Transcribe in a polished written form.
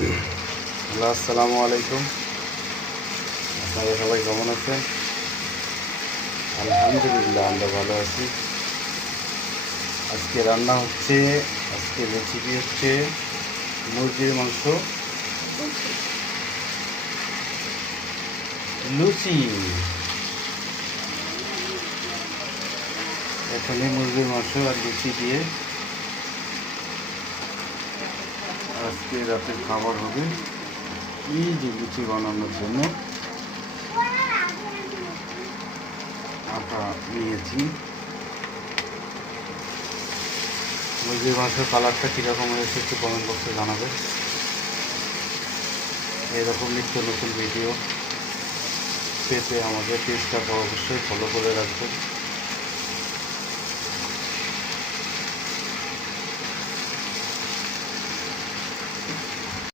Hello, আসসালামু আলাইকুম। আপনারা সবাই কেমন আছেন? আলহামদুলিল্লাহ, আমরা ভালো আছি। আজকে রান্না হচ্ছে, আজকে রেসিপি হচ্ছে মুরগির মাংস লুচি। এখানে মুরগির মাংস আর লুচি দিয়ে আজকে রাতের খাবার হবে। এই যে লুচি বানানোর জন্য আটা নিয়েছি। মুরগির মাংসের কালারটা কীরকম হয়েছে একটু কমেন্ট বক্সে জানাবে। এরকম নিত্য নতুন ভিডিও পেতে আমাদের পেজটাকে অবশ্যই ফলো করে রাখবেন।